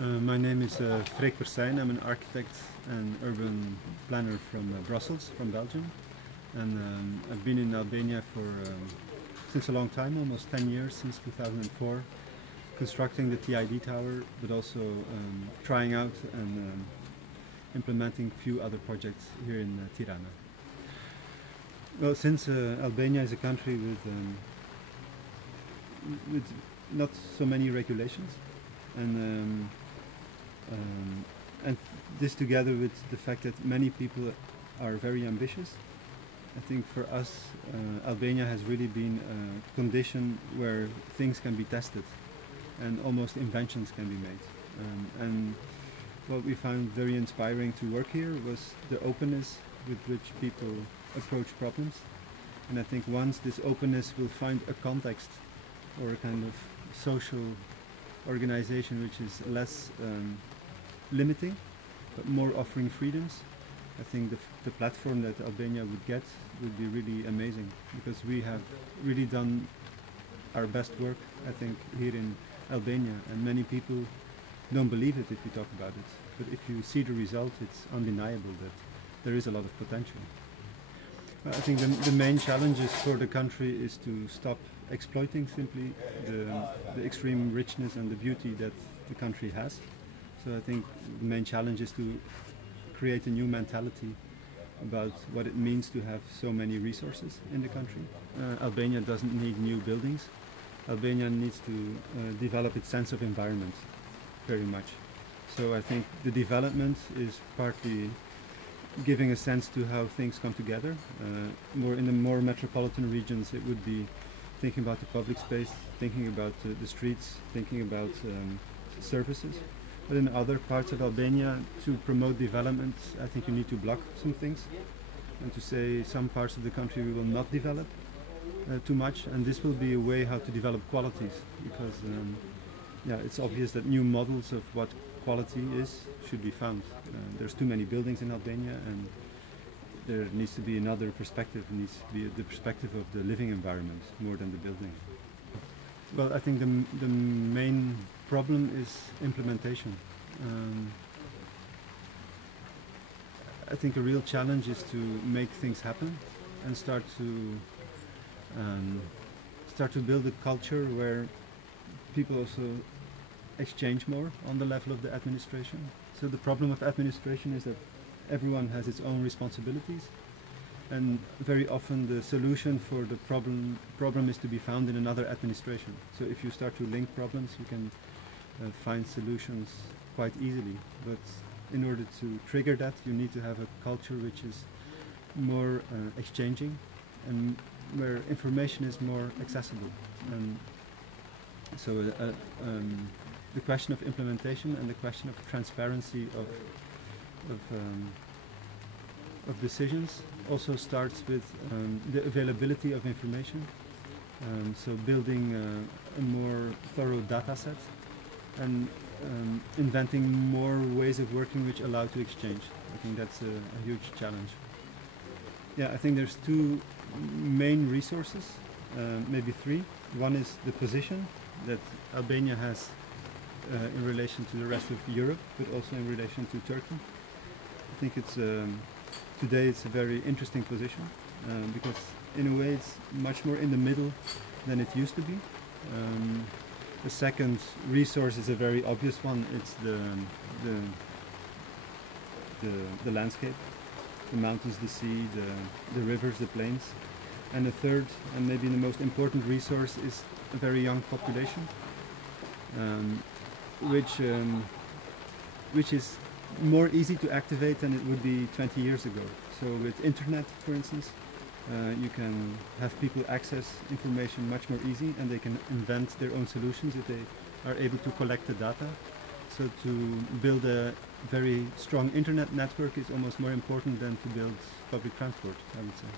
My name is Freek Persyn. I'm an architect and urban planner from Brussels, from Belgium. And I've been in Albania for since a long time, almost 10 years, since 2004, constructing the TID tower, but also trying out and implementing a few other projects here in Tirana. Well, since Albania is a country with not so many regulations, and this together with the fact that many people are very ambitious, I think for us Albania has really been a condition where things can be tested and almost inventions can be made. And what we found very inspiring to work here was the openness with which people approach problems. And I think once this openness will find a context or a kind of social organization which is less limiting but more offering freedoms, I think the platform that Albania would get would be really amazing, because we have really done our best work, I think, here in Albania, and many people don't believe it if you talk about it, but if you see the result, it's undeniable that there is a lot of potential. I think the main challenges for the country is to stop exploiting simply the extreme richness and the beauty that the country has. So I think the main challenge is to create a new mentality about what it means to have so many resources in the country. Albania doesn't need new buildings. Albania needs to develop its sense of environment very much. So I think the development is partly giving a sense to how things come together. More in the more metropolitan regions, it would be thinking about the public space, thinking about the streets, thinking about services. But in other parts of Albania, to promote development, I think you need to block some things and to say some parts of the country we will not develop too much, and this will be a way how to develop qualities, because yeah, it's obvious that new models of what quality is should be found. There's too many buildings in Albania, and there needs to be another perspective. It needs to be the perspective of the living environment more than the building. Well, I think the main problem is implementation. I think a real challenge is to make things happen and start to build a culture where people also exchange more on the level of the administration. So the problem of administration is that everyone has its own responsibilities, and very often the solution for the problem is to be found in another administration. So if you start to link problems, you can find solutions quite easily. But in order to trigger that, you need to have a culture which is more exchanging and where information is more accessible. And so the question of implementation and the question of transparency of decisions also starts with the availability of information. So building a more thorough data set and inventing more ways of working which allow to exchange. I think that's a huge challenge. Yeah, I think there's two main resources, maybe three. One is the position that Albania has in relation to the rest of Europe, but also in relation to Turkey. I think it's today it's a very interesting position because in a way it's much more in the middle than it used to be. The second resource is a very obvious one. It's the landscape, the mountains, the sea, the rivers, the plains. And the third, and maybe the most important resource, is a very young population, which is more easy to activate than it would be 20 years ago. So with internet, for instance, you can have people access information much more easy, and they can invent their own solutions if they are able to collect the data. So to build a very strong internet network is almost more important than to build public transport, I would say.